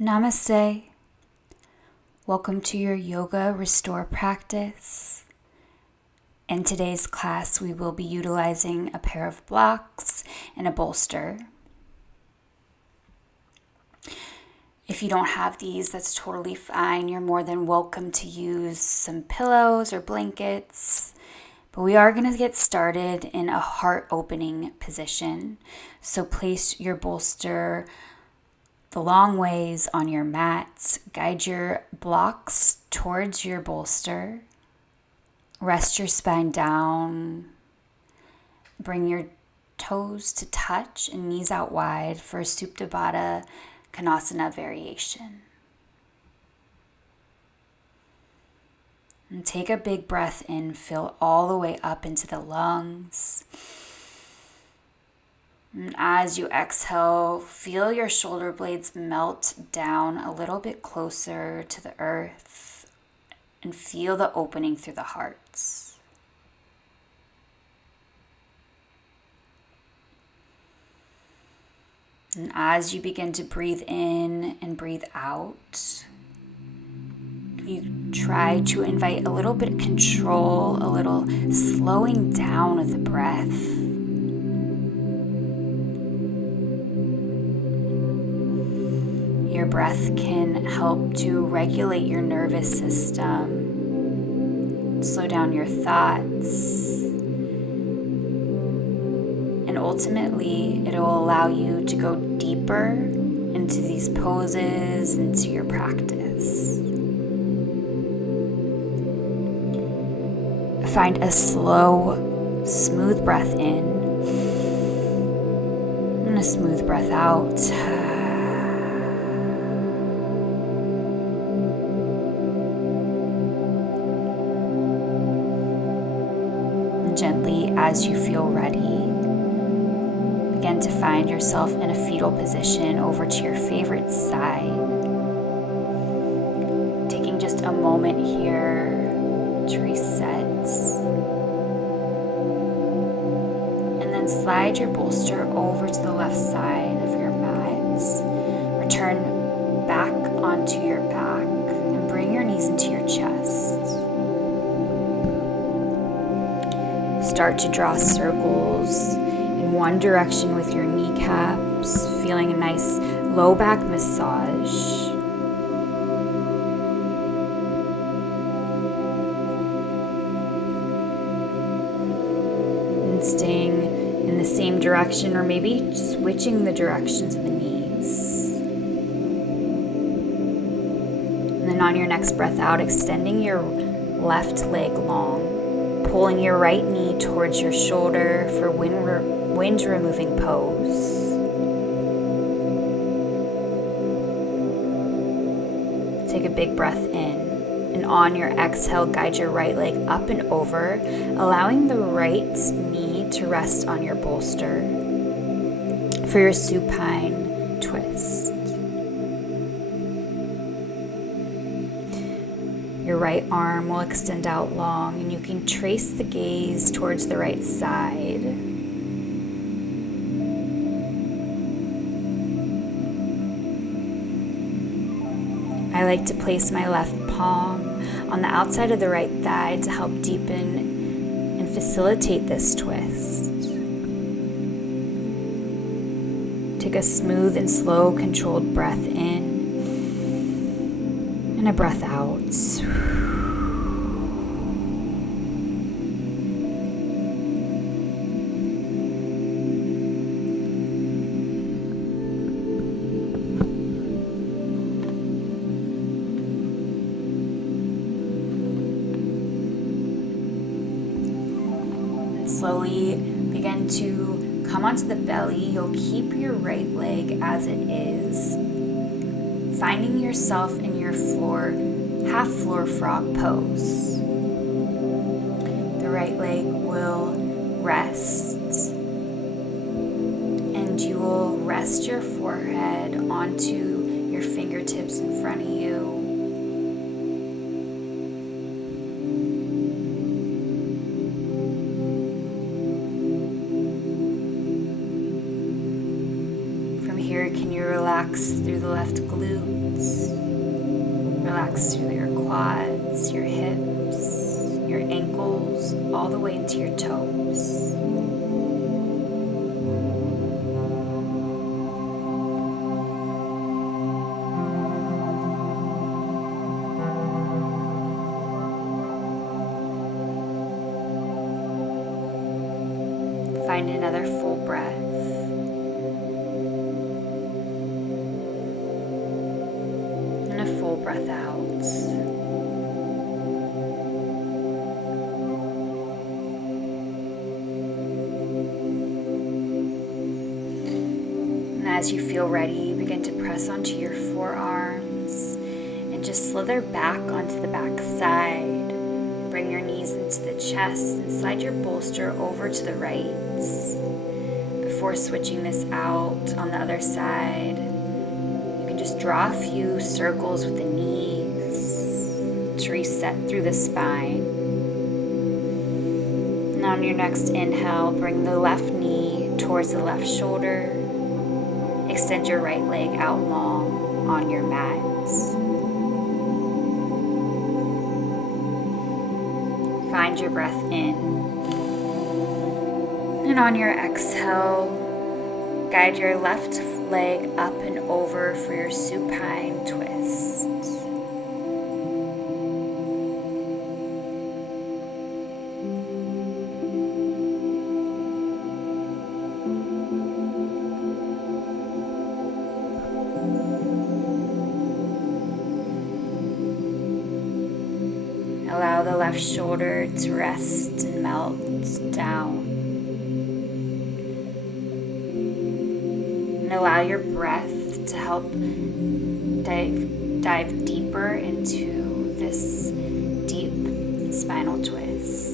Namaste. Welcome to your Yoga Restore practice. In today's class, we will be utilizing a pair of blocks and a bolster. If you don't have these, that's totally fine. You're more than welcome to use some pillows or blankets. But we are going to get started in a heart-opening position. So place your bolster the long ways on your mat. Guide your blocks towards your bolster. Rest your spine down. Bring your toes to touch and knees out wide for a Supta Baddha Konasana variation. And take a big breath in, fill all the way up into the lungs. And as you exhale, feel your shoulder blades melt down a little bit closer to the earth and feel the opening through the hearts. And as you begin to breathe in and breathe out, you try to invite a little bit of control, a little slowing down of the breath. Your breath can help to regulate your nervous system, slow down your thoughts, and ultimately it'll allow you to go deeper into these poses, into your practice. Find a slow, smooth breath in and a smooth breath out. Gently, as you feel ready, begin to find yourself in a fetal position over to your favorite side. Taking just a moment here to reset. And then slide your bolster over to the left side of your mat. Return back onto your back and bring your knees into your chest. Start to draw circles in one direction with your kneecaps, feeling a nice low back massage. And staying in the same direction, or maybe switching the directions of the knees. And then on your next breath out, extending your left leg long. Pulling your right knee towards your shoulder for wind removing pose. Take a big breath in, and on your exhale, guide your right leg up and over, allowing the right knee to rest on your bolster for your supine twist. Your right arm will extend out long, and you can trace the gaze towards the right side. I like to place my left palm on the outside of the right thigh to help deepen and facilitate this twist. Take a smooth and slow, controlled breath in. And a breath out. And slowly begin to come onto the belly. You'll keep your right leg as it is, finding yourself in your half floor frog pose. The right leg will rest, and you will rest your forehead onto your fingertips in front of you. From here, can you relax through through the left glutes. Relax through your quads, your hips, your ankles, all the way into your toes. Find another full breath. And a full breath out. And as you feel ready, begin to press onto your forearms and just slither back onto the back side. Bring your knees into the chest and slide your bolster over to the right. Before switching this out on the other side, you can just draw a few circles with the knees to reset through the spine. And on your next inhale, bring the left knee towards the left shoulder. Extend your right leg out long on your mat. Find your breath in. And on your exhale, guide your left leg up and over for your supine twist. Allow the left shoulder to rest and melt down. And allow your breath to help dive deeper into this deep spinal twist.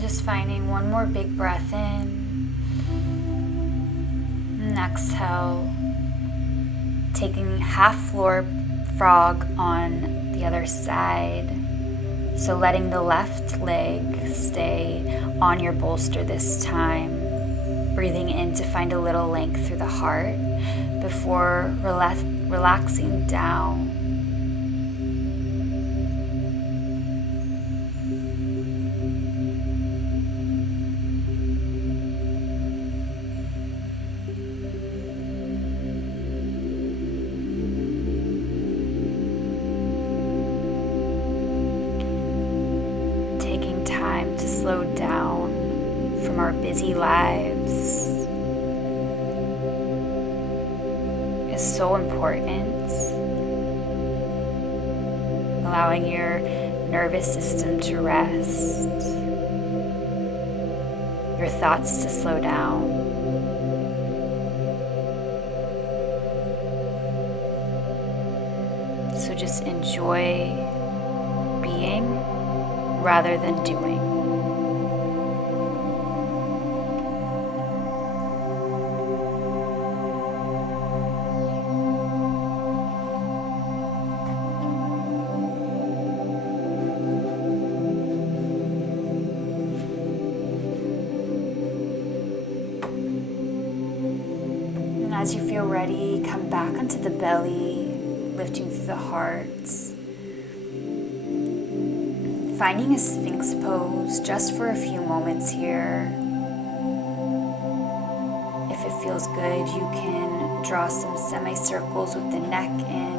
Just finding one more big breath in and exhale, taking half floor frog on the other side. So letting the left leg stay on your bolster this time, breathing in to find a little length through the heart before relaxing down. To slow down from our busy lives is so important. Allowing your nervous system to rest, your thoughts to slow down. So just enjoy being rather than doing. And as you feel ready, come back onto the belly, lifting through the heart. Finding a Sphinx pose just for a few moments here. If it feels good, you can draw some semicircles with the neck in.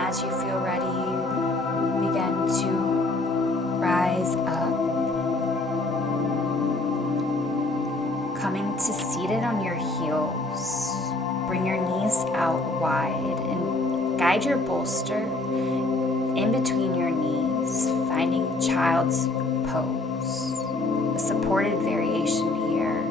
As you feel ready, begin to rise up, coming to seated on your heels. Bring your knees out wide and guide your bolster in between your knees, finding child's pose, a supported variation here.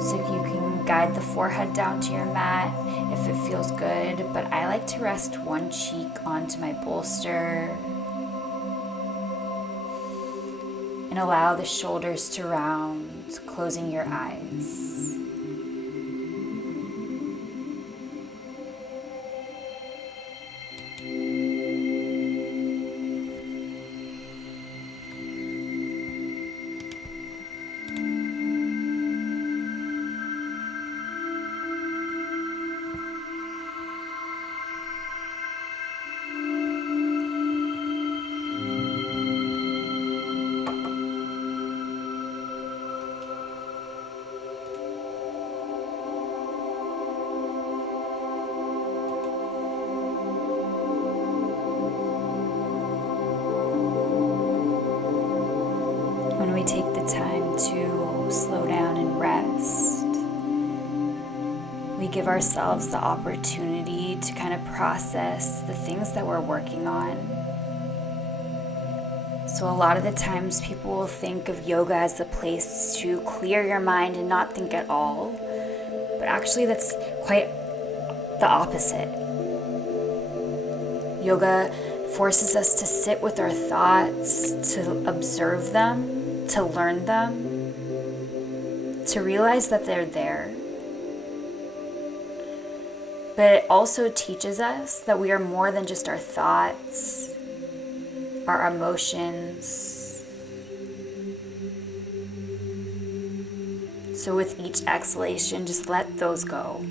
So you can guide the forehead down to your mat if it feels good, but I like to rest one cheek onto my bolster and allow the shoulders to round, closing your eyes. When we take the time to slow down and rest, we give ourselves the opportunity to kind of process the things that we're working on. So a lot of the times people will think of yoga as the place to clear your mind and not think at all, but actually that's quite the opposite. Yoga forces us to sit with our thoughts, to observe them, to learn them, to realize that they're there. But it also teaches us that we are more than just our thoughts, our emotions. So with each exhalation, just let those go.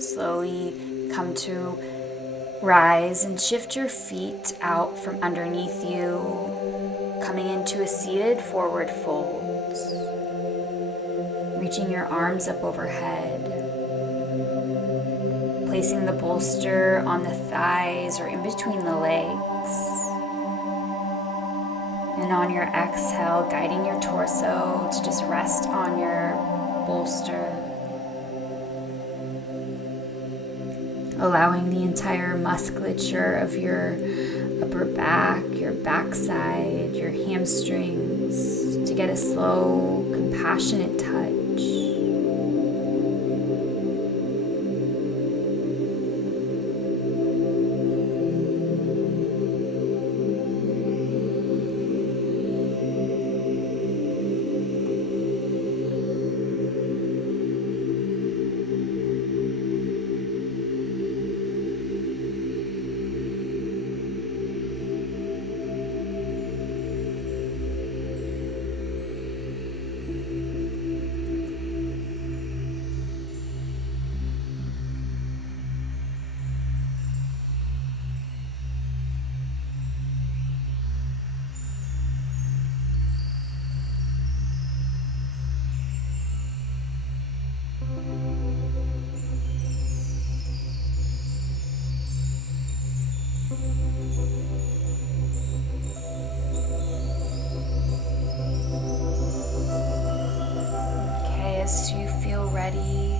Slowly come to rise and shift your feet out from underneath you, coming into a seated forward fold. Reaching your arms up overhead, placing the bolster on the thighs or in between the legs. And on your exhale, guiding your torso to just rest on your bolster. Allowing the entire musculature of your upper back, your backside, your hamstrings to get a slow, compassionate touch. As you feel ready,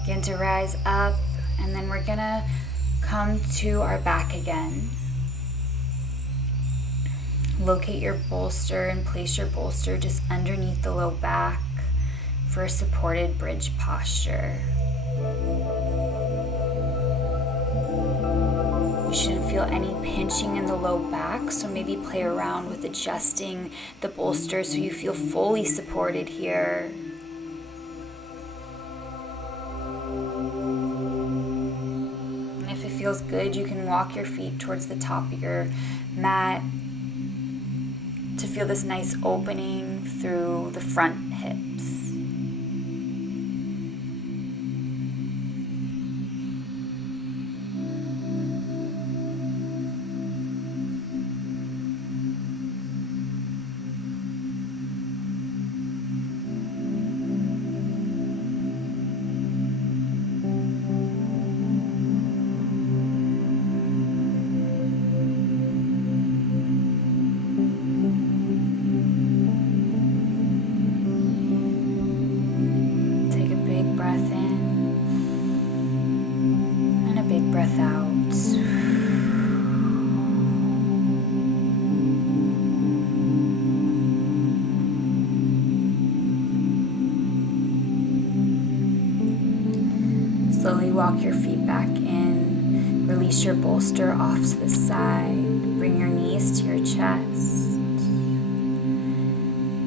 begin to rise up, and then we're gonna come to our back again. Locate your bolster and place your bolster just underneath the low back for a supported bridge posture. You shouldn't feel any pinching in the low back, so maybe play around with adjusting the bolster so you feel fully supported here. And if it feels good, you can walk your feet towards the top of your mat to feel this nice opening through the front hips. breath out. Slowly walk your feet back in. Release your bolster off to the side. Bring your knees to your chest.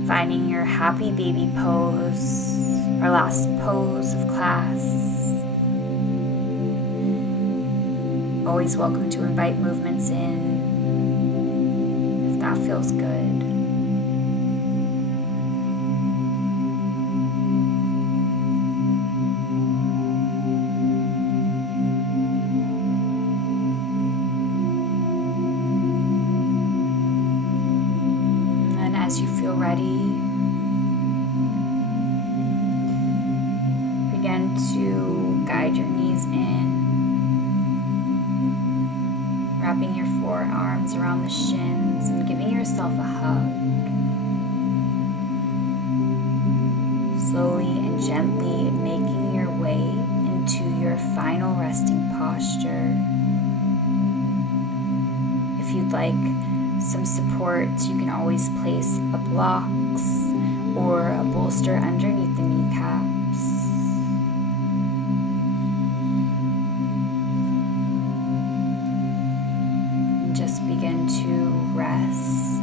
Finding your happy baby pose, our last pose of class. Always welcome to invite movements in if that feels good. As you feel ready, begin to guide your knees in, wrapping your forearms around the shins and giving yourself a hug. Slowly and gently making your way into your final resting posture. If you'd like some support, you can always place a blocks or a bolster underneath the kneecaps. And just begin to rest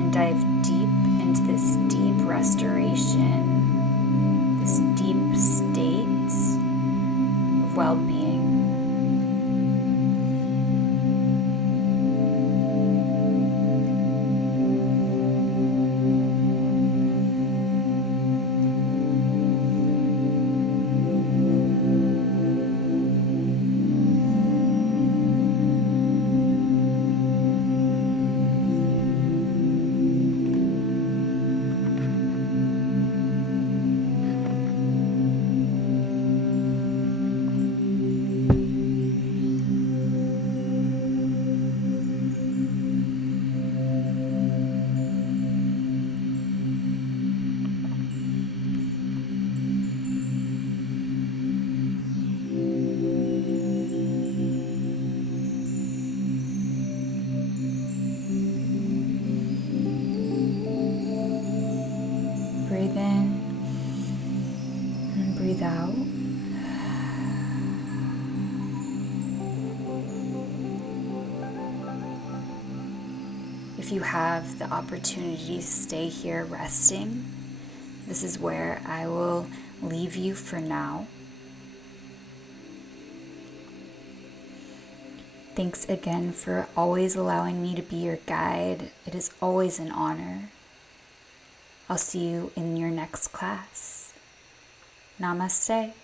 and dive deep into this deep restoration, this deep state of well-being. Breathe in and breathe out. If you have the opportunity to stay here resting, this is where I will leave you for now. Thanks again for always allowing me to be your guide. It is always an honor. I'll see you in your next class. Namaste.